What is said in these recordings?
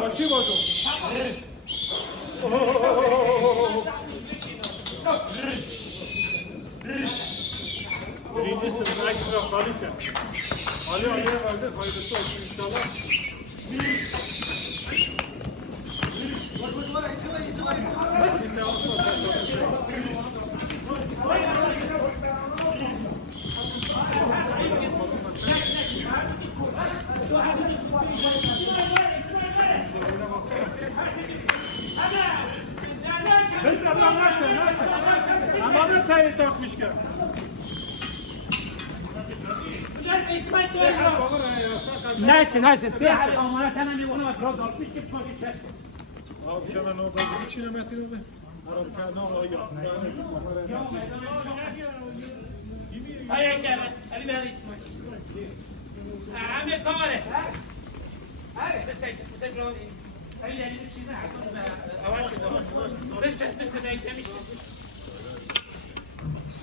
Başı bozdu. Birinci sınıf ekstra kalite. Ali Ali'ye verdi. Hayırlısı olsun inşallah. Mesela ben ne açayım, ne açayım? Amanın teyi takmış ki. Nersin, nersin. Sen açın. Onlara tenen bir onu bak. Rod altmış gibi koşu. Abi hemen orada bir kilometre mi? Orada kendi oraya yok. Hayır gel. Hadi ben İsmail. Ahmet Kavale. Hadi. Hadi. Mesela, mesela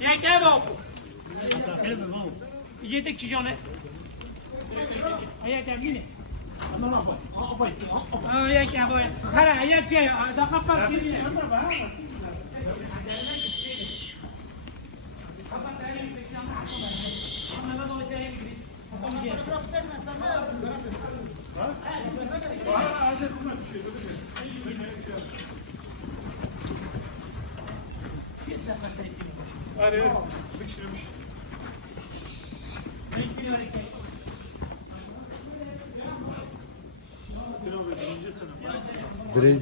Nekler oku. Yedi kişi onu. Ayak yine. Ayak ya böyle. Kara ayak ya. Daha kapat şimdi. Kapat ayağını. Kapat ayağını. Kapat ayağını. Bir kişiymiş. Birinci sınıf. Direkt